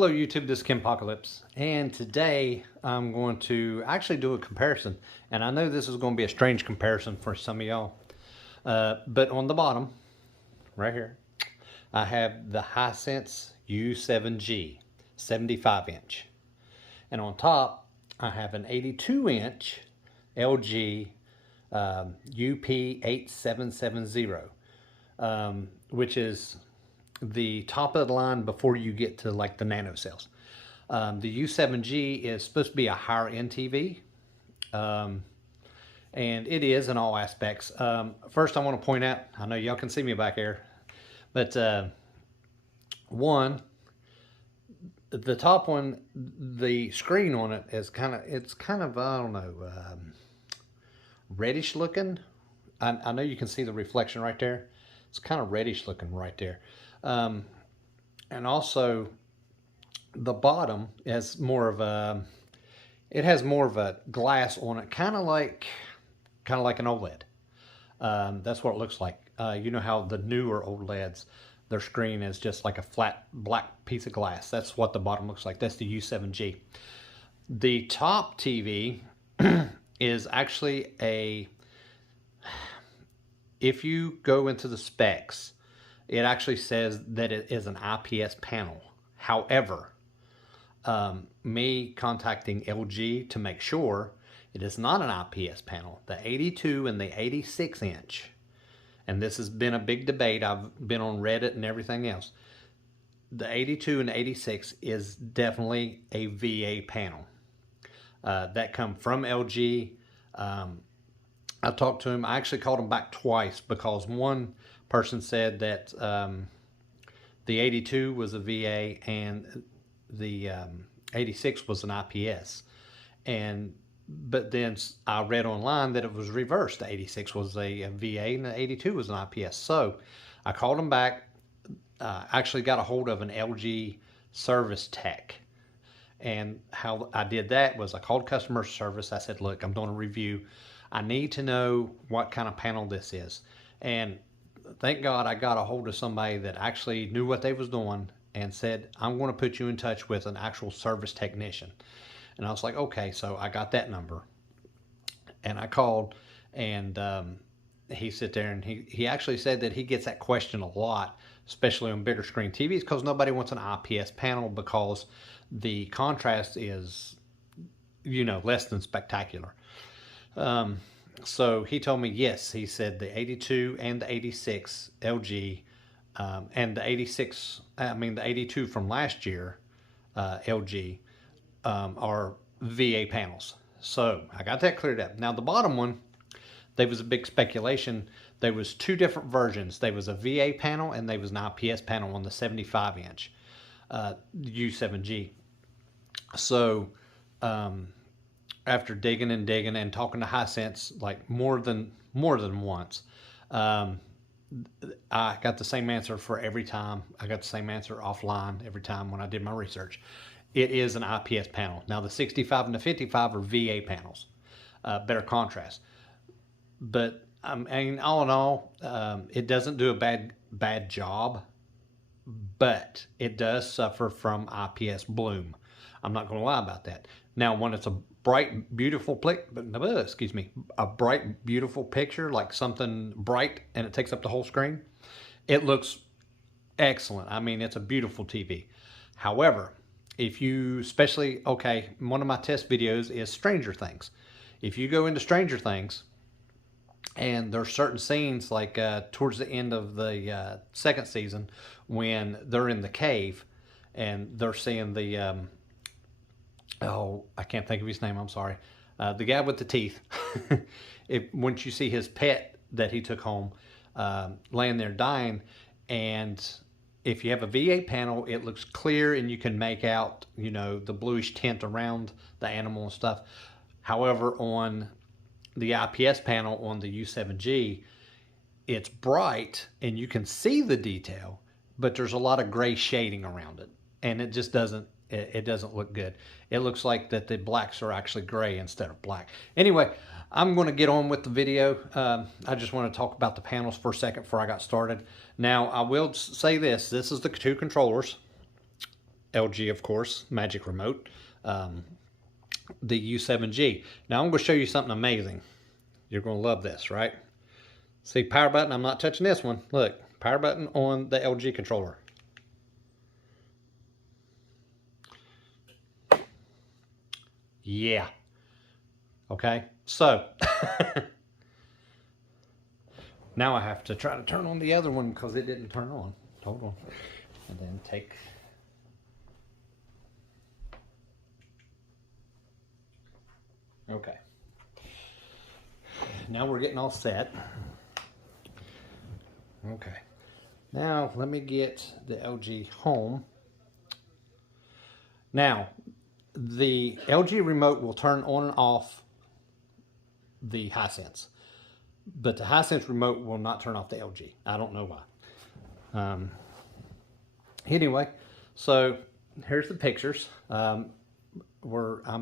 Hello YouTube, this is Kim Apocalypse, and today I'm going to actually do a comparison. And I know this is going to be a strange comparison for some of y'all, but on the bottom, right here, I have the Hisense U7G 75 inch, and on top I have an 82 inch LG UP8770, which is the top of the line before you get to like the nano cells. The U7G is supposed to be a higher end TV, and it is in all aspects. First, I want to point out, I know y'all can see me back here, but one, the top one, the screen on it is it's kind of I don't know, reddish looking. I know you can see the reflection right there. It's kind of reddish looking right there. And also the bottom has more of a, it has more of a glass on it, kind of like an OLED. That's what it looks like. You know how the newer OLEDs, their screen is just like a flat black piece of glass. That's what the bottom looks like. That's the U7G. The top TV is actually a, if you go into the specs, it actually says that it is an IPS panel. However, me contacting LG to make sure it is not an IPS panel. The 82 and the 86 inch, and this has been a big debate. I've been on Reddit and everything else. The 82 and 86 is definitely a VA panel. That come from LG. I talked to him. I actually called him back twice because one person said that the 82 was a VA and the 86 was an IPS, but then I read online that it was reversed. The 86 was a VA and the 82 was an IPS. So I called him back. Actually got a hold of an LG service tech, and how I did that was I called customer service. I said, look, I'm doing a review. I need to know what kind of panel this is. And thank God I got a hold of somebody that actually knew what they was doing and said, I'm going to put you in touch with an actual service technician. And I was like, okay. So I got that number and I called, and he sit there and he actually said that he gets that question a lot, especially on bigger screen TVs, because nobody wants an IPS panel because the contrast is, you know, less than spectacular. So he told me, yes, he said the 82 and the 86 LG, and the 86, the 82 from last year, LG, are VA panels. So I got that cleared up. Now the bottom one, there was a big speculation. There was two different versions. There was a VA panel and there was an IPS panel on the 75 inch, U7G. So, after digging and talking to Hisense like more than once, I got the same answer for every time. I got the same answer offline every time when I did my research. It is an IPS panel. Now the 65 and the 55 are VA panels, better contrast. But I mean, all in all, it doesn't do a bad job, but it does suffer from IPS bloom. I'm not going to lie about that. Now, when it's a bright, beautiful a bright, beautiful picture, like something bright, and it takes up the whole screen, it looks excellent. I mean, it's a beautiful TV. However, if you, especially, okay, one of my test videos is Stranger Things. If you go into Stranger Things, and there's certain scenes like towards the end of the second season when they're in the cave and they're seeing the oh, I can't think of his name, I'm sorry. The guy with the teeth. Once you see his pet that he took home laying there dying, and if you have a VA panel, it looks clear and you can make out, you know, the bluish tint around the animal and stuff. However, on the IPS panel on the U7G, it's bright and you can see the detail, but there's a lot of gray shading around it, and it just doesn't look good. It looks like that the blacks are actually gray instead of black. Anyway, I'm going to get on with the video. I just want to talk about the panels for a second before I got started. Now, I will say this. This is the two controllers. LG, of course, Magic Remote, the U7G. Now I'm going to show you something amazing. You're going to love this, right? See, power button, I'm not touching this one. Look, power button on the LG controller. Yeah. Okay, so now I have to try to turn on the other one because it didn't turn on. Hold on. And then take... Okay. Now we're getting all set. Okay. Now let me get the LG home. Now, the LG remote will turn on and off the Hisense, but the Hisense remote will not turn off the LG. I don't know why. Anyway, so here's the pictures. I'm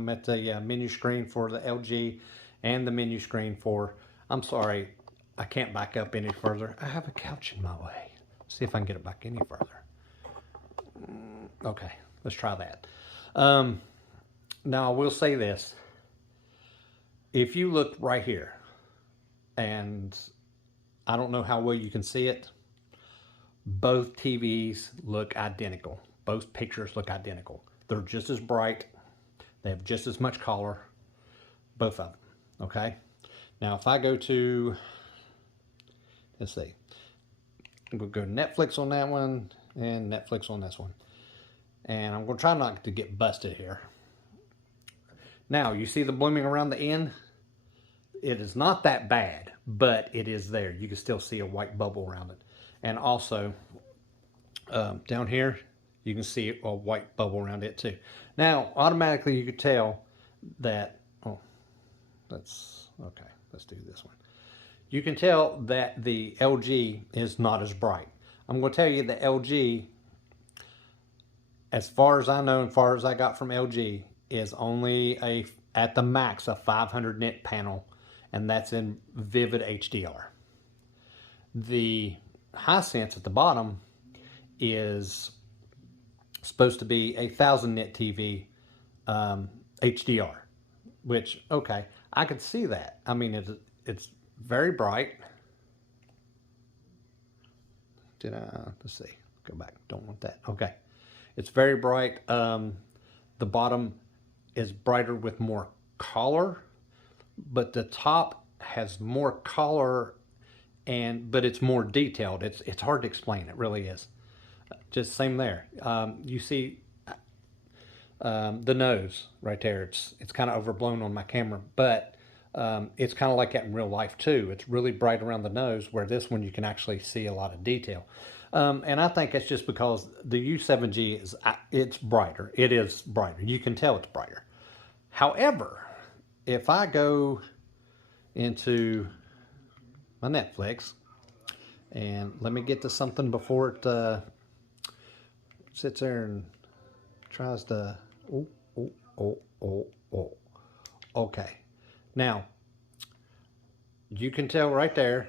at the menu screen for the LG and the menu screen for, I'm sorry, I can't back up any further. I have a couch in my way. See if I can get it back any further. Okay, let's try that. Now I will say this. If you look right here, and I don't know how well you can see it, both TVs look identical. Both pictures look identical. They're just as bright. They have just as much color, both of them, okay? Now, if I go to, let's see, we'll go Netflix on that one and Netflix on this one. And I'm going to try not to get busted here. Now, you see the blooming around the end? It is not that bad, but it is there. You can still see a white bubble around it. And also, down here, you can see a white bubble around it too. Now, automatically you could tell that, oh, let's do this one. You can tell that the LG is not as bright. I'm going to tell you the LG, as far as I know and far as I got from LG, is only at the max a 500 nit panel, and that's in vivid HDR. The Hisense at the bottom is supposed to be a 1000 nit TV HDR, which, okay, I could see that. I mean, it's very bright. Let's see, go back, don't want that. Okay, it's very bright. The bottom is brighter with more color, but the top has more color, but it's more detailed. It's hard to explain, it really is. Just same there. You see the nose right there. It's kind of overblown on my camera, but it's kind of like that in real life too. It's really bright around the nose, where this one you can actually see a lot of detail. And I think it's just because the U7G it's brighter. It is brighter. You can tell it's brighter. However, if I go into my Netflix, and let me get to something before it sits there and tries to, okay. Now, you can tell right there,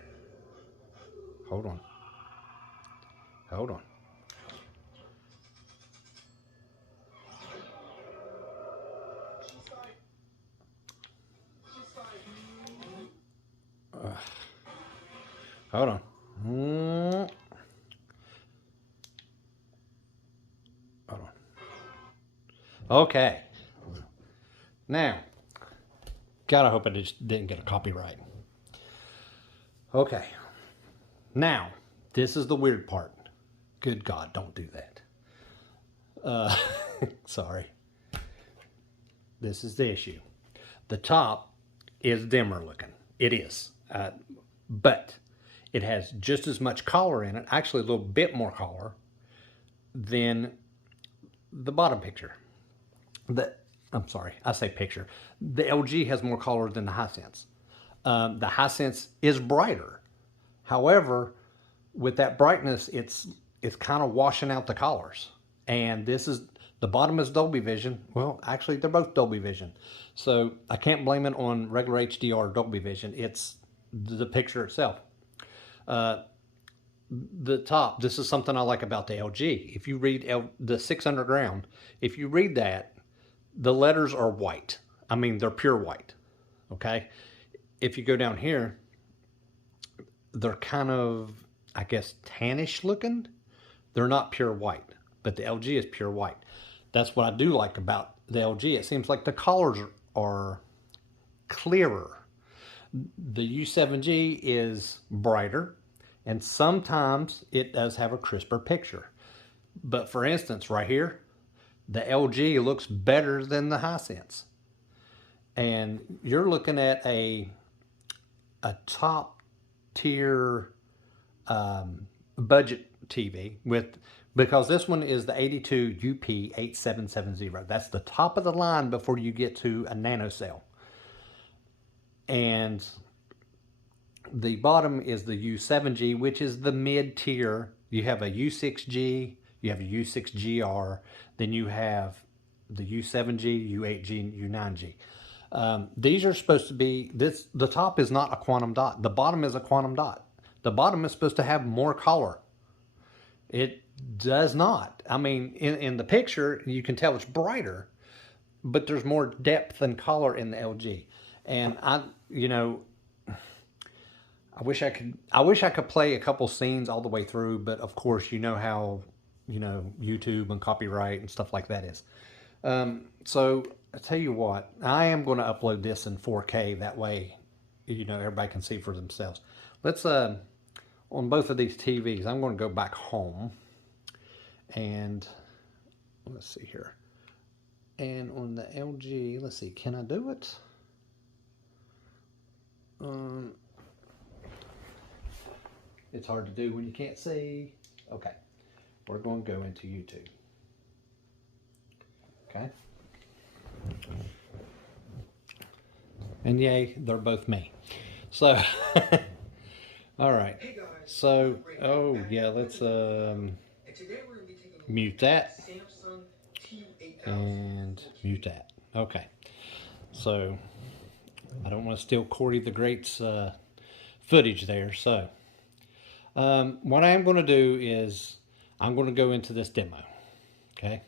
hold on. Hold on. Okay. Now, gotta hope I just didn't get a copyright. Okay. Now, this is the weird part. Good God, don't do that. Sorry. This is the issue. The top is dimmer looking. It is. But it has just as much color in it, actually a little bit more color, than the bottom picture. I'm sorry, I say picture. The LG has more color than the Hisense. The Hisense is brighter. However, with that brightness, it's kind of washing out the colors. And this is, the bottom is Dolby Vision. Well, actually, they're both Dolby Vision. So I can't blame it on regular HDR or Dolby Vision. It's the picture itself. the top, this is something I like about the LG. If you read the 6 underground, if you read that, the letters are white. I mean, they're pure white. Okay. If you go down here, they're kind of, I guess, tannish looking. They're not pure white, but the LG is pure white. That's what I do like about the LG. It seems like the colors are clearer. The U7G is brighter, and sometimes it does have a crisper picture. But for instance, right here, the LG looks better than the Hisense. And you're looking at a top tier budget TV because this one is the 82 UP8770. That's the top of the line before you get to a nano cell. And the bottom is the U7G, which is the mid tier. You have a U6G, you have a U6GR, then you have the U7G, U8G, and U9G. These are supposed to be, the top is not a quantum dot. The bottom is a quantum dot. The bottom is supposed to have more color. It does not. I mean, in the picture, you can tell it's brighter, but there's more depth and color in the LG. And I wish I could play a couple scenes all the way through, but of course, you know how, YouTube and copyright and stuff like that is. So I tell you what, I am going to upload this in 4K. That way, everybody can see for themselves. Let's, on both of these TVs, I'm going to go back home and let's see here. And on the LG, let's see, can I do it? It's hard to do when you can't see. Okay, we're going to go into YouTube. Okay. And yay, they're both me. So, all right. So, oh yeah, let's mute that and mute that. Okay. So, I don't want to steal Corey the Great's footage there. So, what I am going to do is I'm going to go into this demo. Okay.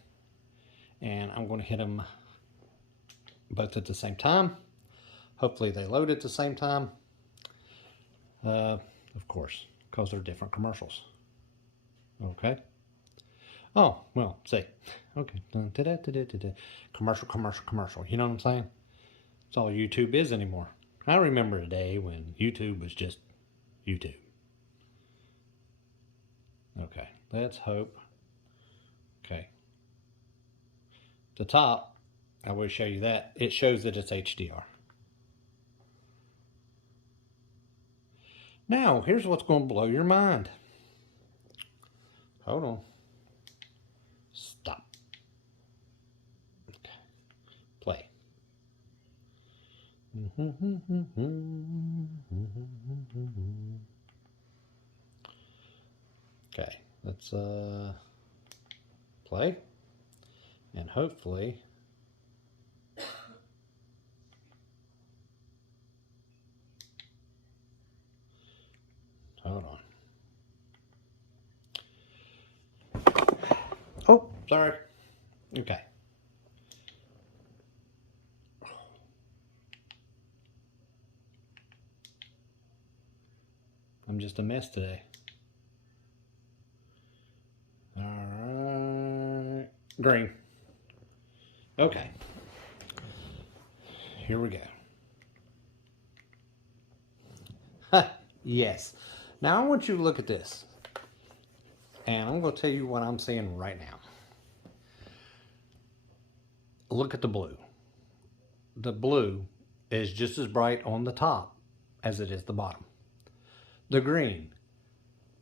And I'm going to hit them both at the same time. Hopefully they load at the same time. Of course, because they're different commercials. Okay. Oh, well, see. Okay. Commercial, commercial, commercial. You know what I'm saying? That's all YouTube is anymore. I remember a day when YouTube was just YouTube. Okay. Let's hope. Okay. The top, I will show you that. It shows that it's HDR. Now, here's what's going to blow your mind. Hold on. Stop. Okay. Play. Okay, let's play. And hopefully hold on. Oh, sorry. Okay. I'm just a mess today. All right. Green. Okay. Here we go. Yes. Now I want you to look at this. And I'm going to tell you what I'm seeing right now. Look at the blue. The blue is just as bright on the top as it is the bottom. The green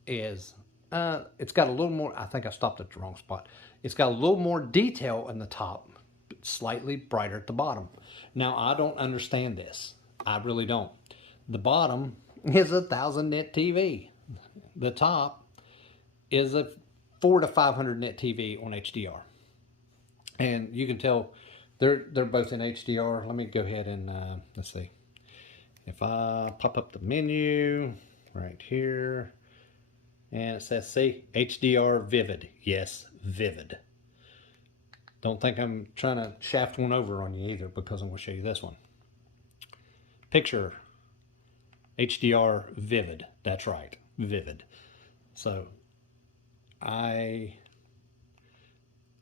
is, it's got a little more, I think I stopped at the wrong spot. It's got a little more detail in the top, but slightly brighter at the bottom. Now, I don't understand this. I really don't. The bottom is a 1000 nit TV. The top is a 400 to 500 nit TV on HDR. And you can tell they're both in HDR. Let me go ahead and, let's see. If I pop up the menu right here, And it says, see, HDR vivid. Yes, vivid. Don't think I'm trying to shaft one over on you either, because I'm going to show you this one. Picture HDR vivid. That's right, vivid. So I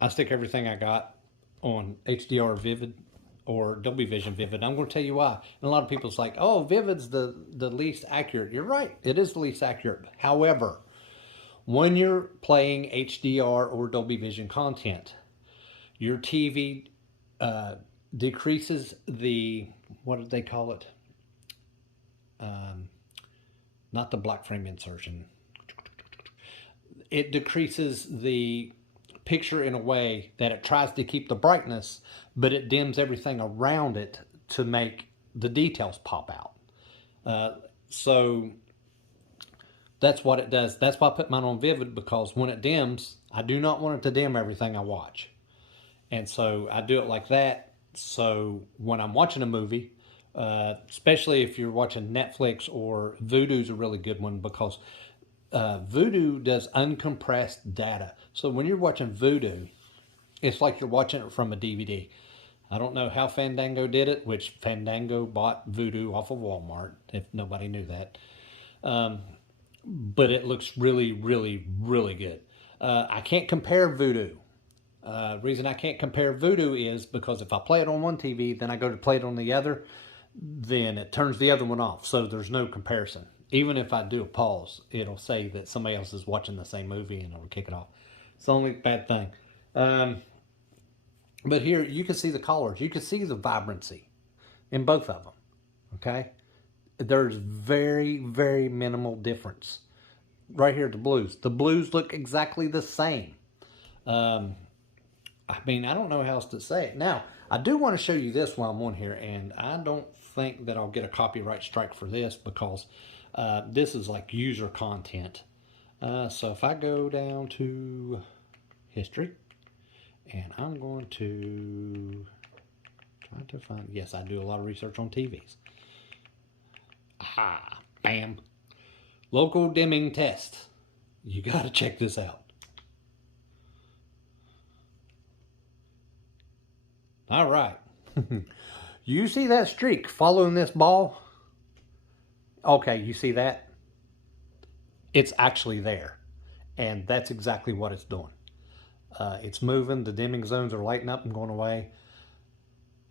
stick everything I got on HDR vivid or Dolby Vision vivid. I'm going to tell you why. And a lot of people's like, oh, vivid's the least accurate. You're right, it is the least accurate. However, when you're playing HDR or Dolby Vision content, your TV decreases the, what did they call it? Not the black frame insertion. It decreases the picture in a way that it tries to keep the brightness, but it dims everything around it to make the details pop out. So that's what it does. That's why I put mine on vivid, because when it dims, I do not want it to dim everything I watch. And so I do it like that. So when I'm watching a movie, especially if you're watching Netflix, or Vudu's a really good one, because Vudu does uncompressed data. So when you're watching Vudu, it's like you're watching it from a DVD. I don't know how Fandango did it, which Fandango bought Vudu off of Walmart, if nobody knew that. But it looks really, really, really good. I can't compare Vudu. Reason I can't compare Vudu is because if I play it on one TV, then I go to play it on the other, then it turns the other one off. So there's no comparison. Even if I do a pause, it'll say that somebody else is watching the same movie and it'll kick it off. It's the only bad thing. But here you can see the colors. You can see the vibrancy in both of them. Okay? There's very, very minimal difference. Right here, the blues. The blues look exactly the same. I mean, I don't know how else to say it. Now, I do want to show you this while I'm on here, and I don't think that I'll get a copyright strike for this, because this is like user content. So if I go down to history, and I'm going to try to find, yes, I do a lot of research on TVs. Aha, bam. Local dimming test. You got to check this out. All right. You see that streak following this ball? Okay, you see that? It's actually there. And that's exactly what it's doing. It's moving. The dimming zones are lighting up and going away.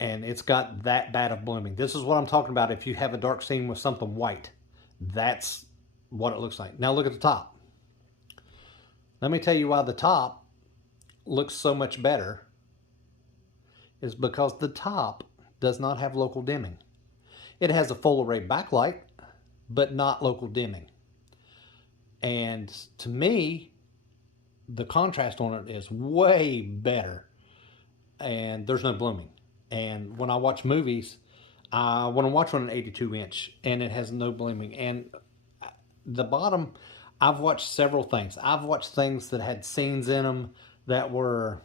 And it's got that bad of blooming. This is what I'm talking about. If you have a dark scene with something white, that's what it looks like. Now look at the top. Let me tell you why the top looks so much better. Is because the top does not have local dimming. It has a full array backlight, but not local dimming. And to me, the contrast on it is way better, and there's no blooming. And when I watch movies, I want to watch on an 82-inch, and it has no blooming. And the bottom, I've watched several things. I've watched things that had scenes in them that were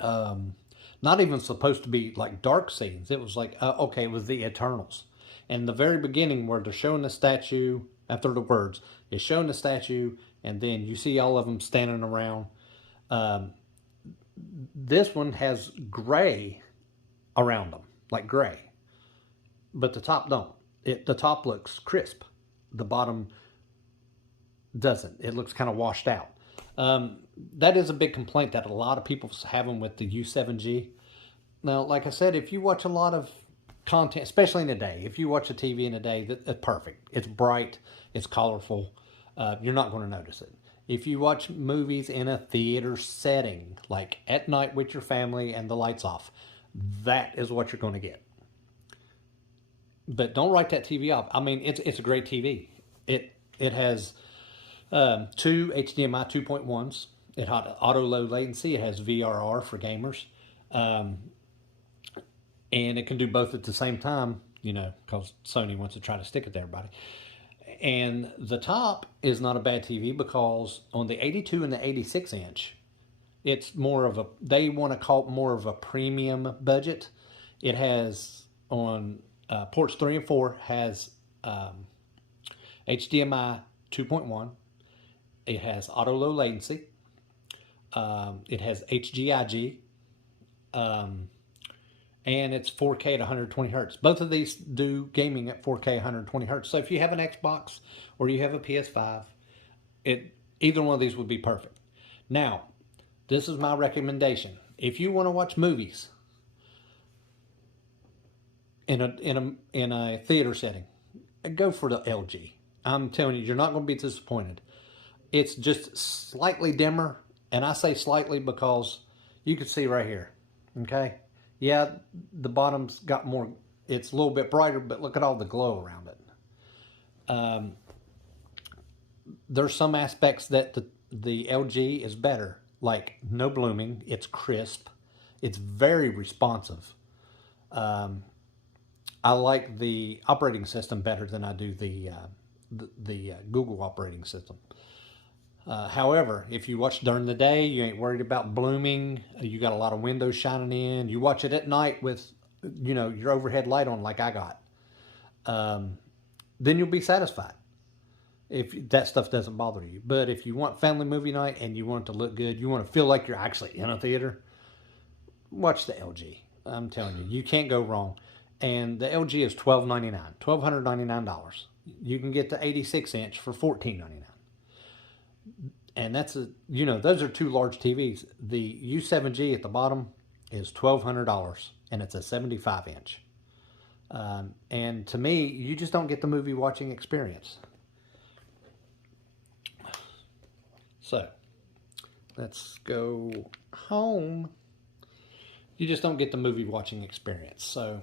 not even supposed to be like dark scenes. It was like, okay, it was the Eternals. And the very beginning where they're showing the statue, after the words, it's showing the statue, and then you see all of them standing around. This one has gray around them, like gray. But the top don't. The top looks crisp. The bottom doesn't. It looks kind of washed out. That is a big complaint that a lot of people have with the U7G. Now, like I said, if you watch a lot of content, especially in a day, if you watch a TV in a day, that's perfect. It's bright, it's colorful. You're not going to notice it. If you watch movies in a theater setting, like at night with your family and the lights off, that is what you're going to get. But don't write that TV off. I mean, it's a great TV. It has 2 HDMI 2.1s. It had auto low latency. It has VRR for gamers. And it can do both at the same time, you know, because Sony wants to try to stick it to everybody. And the top is not a bad TV, because on the 82 and the 86-inch, it's more of a, they want to call it more of a premium budget. It has on ports 3 and 4 has HDMI 2.1. It has auto low latency. It has HGIG. And it's 4K at 120 hertz. Both of these do gaming at 4K 120 hertz. So if you have an Xbox or you have a PS5, either one of these would be perfect. Now, this is my recommendation. If you want to watch movies in a theater setting, go for the LG. I'm telling you, you're not going to be disappointed. It's just slightly dimmer, and I say slightly because you can see right here. Okay, yeah, the bottom's got more. It's a little bit brighter, but look at all the glow around it. There's some aspects that the LG is better, like no blooming. It's crisp. It's very responsive. I like the operating system better than I do the Google operating system. However, if you watch during the day, you ain't worried about blooming. You got a lot of windows shining in. You watch it at night with, your overhead light on like I got. Then you'll be satisfied if that stuff doesn't bother you. But if you want family movie night and you want it to look good, you want to feel like you're actually in a theater, watch the LG. I'm telling you, you can't go wrong. And the LG is $1,299, $1,299. You can get the 86-inch for $1,499. And that's those are two large TVs. The U7G at the bottom is $1,200, and it's a 75-inch. And to me, you just don't get the movie watching experience. So, let's go home. You just don't get the movie watching experience. So,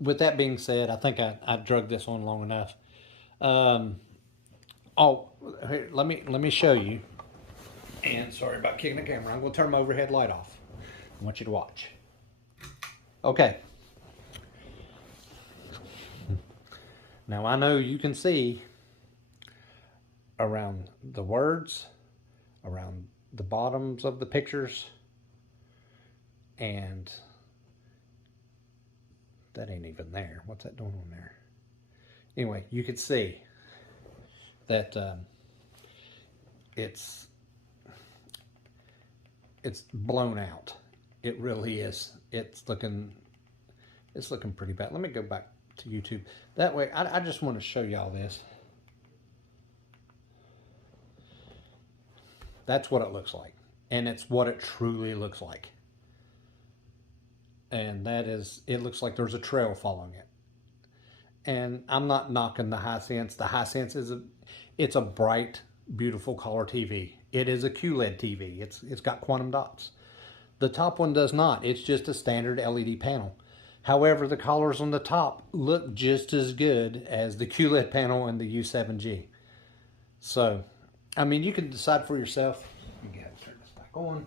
with that being said, I think I've drugged this on long enough. Here, let me show you. And sorry about kicking the camera. I'm going to turn my overhead light off. I want you to watch. Okay. Now I know you can see around the words, around the bottoms of the pictures, and that ain't even there. What's that doing on there? Anyway, you could see that it's blown out. It really is. It's looking pretty bad. Let me go back to YouTube. That way, I just want to show y'all this. That's what it looks like, and it's what it truly looks like. And it looks like there's a trail following it. And I'm not knocking the Hisense. The Hisense it's a bright, beautiful color TV. It is a QLED TV. It's got quantum dots. The top one does not. It's just a standard LED panel. However, the colors on the top look just as good as the QLED panel and the U7G. So, I mean, you can decide for yourself. You can turn this back on.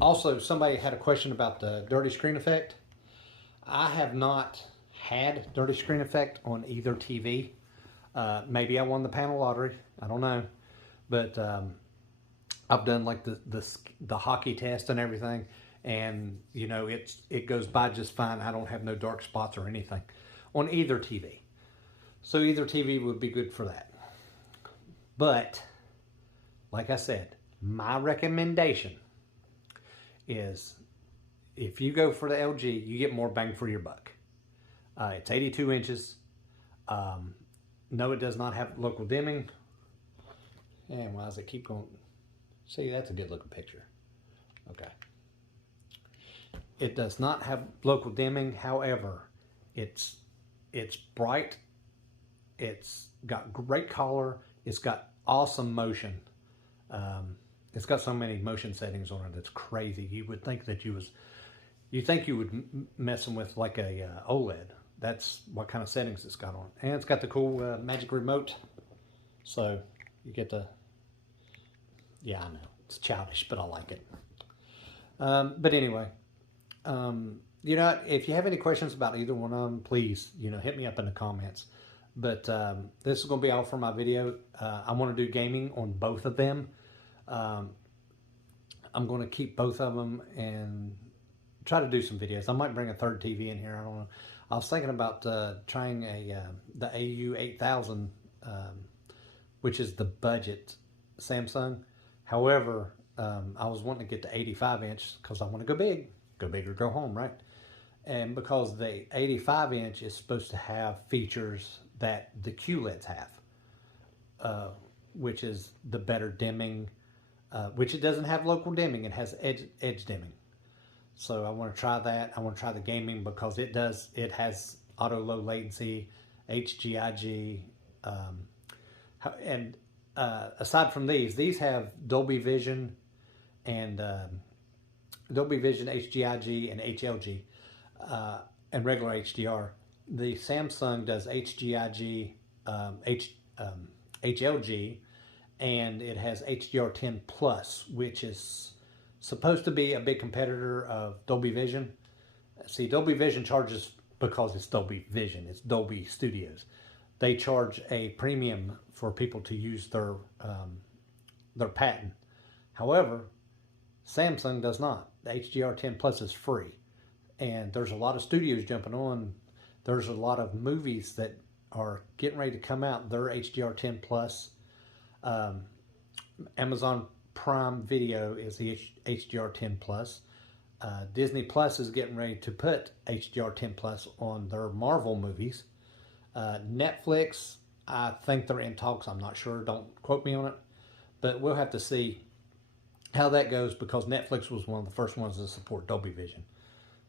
Also, somebody had a question about the dirty screen effect. I have not had dirty screen effect on either TV. Maybe I won the panel lottery. I don't know. But I've done like the hockey test and everything. And, it goes by just fine. I don't have no dark spots or anything on either TV. So either TV would be good for that. But, like I said, my recommendation is if you go for the LG, you get more bang for your buck. It's 82 inches. No, it does not have local dimming. And why does it keep going? See, that's a good looking picture. Okay. It does not have local dimming. However, it's bright. It's got great color. It's got awesome motion. It's got so many motion settings on it. It's crazy. You would think that you would messing with like a OLED. That's what kind of settings it's got on. And it's got the cool magic remote. So you get the, yeah, I know it's childish, but I like it. But anyway, if you have any questions about either one of them, please, hit me up in the comments. But this is going to be all for my video. I want to do gaming on both of them. I'm going to keep both of them and try to do some videos. I might bring a third TV in here. I don't know. I was thinking about trying the AU8000 which is the budget Samsung. However, I was wanting to get the 85-inch because I want to go big or go home, right? And because the 85-inch is supposed to have features that the QLEDs have, which is the better dimming, which it doesn't have local dimming. It has edge dimming. So I want to try that. I want to try the gaming because it has auto low latency, HGIG, and aside from these have Dolby Vision and Dolby Vision, HGIG, and HLG, and regular HDR. The Samsung does HGIG, HLG, and it has HDR10 Plus, which is supposed to be a big competitor of Dolby Vision. See, Dolby Vision charges because it's Dolby Vision, it's Dolby Studios. They charge a premium for people to use their patent. However, Samsung does not. The HDR10 Plus is free, and there's a lot of studios jumping on. There's a lot of movies that are getting ready to come out. They're HDR10 Plus. Amazon Prime Video is the HDR10 Plus. Disney Plus is getting ready to put HDR10 Plus on their Marvel movies. Netflix, I think they're in talks. I'm not sure. Don't quote me on it. But we'll have to see how that goes because Netflix was one of the first ones to support Dolby Vision.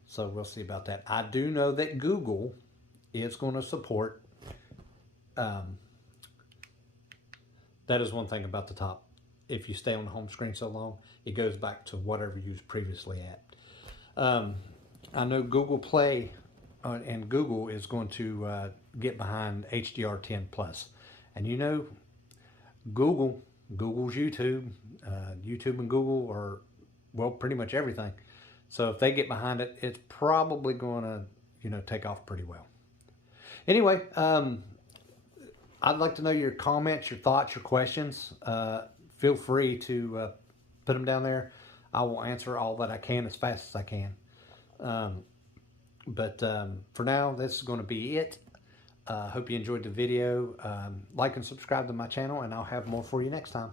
So we'll see about that. I do know that Google is going to support. That is one thing about the top. If you stay on the home screen so long, it goes back to whatever you was previously at. I know Google Play and Google is going to get behind HDR10 Plus. And you know, Google's YouTube. YouTube and Google are, well, pretty much everything. So if they get behind it, it's probably going to, take off pretty well. Anyway, I'd like to know your comments, your thoughts, your questions. Feel free to put them down there. I will answer all that I can as fast as I can. But for now, this is going to be it. Hope you enjoyed the video. Like and subscribe to my channel, and I'll have more for you next time.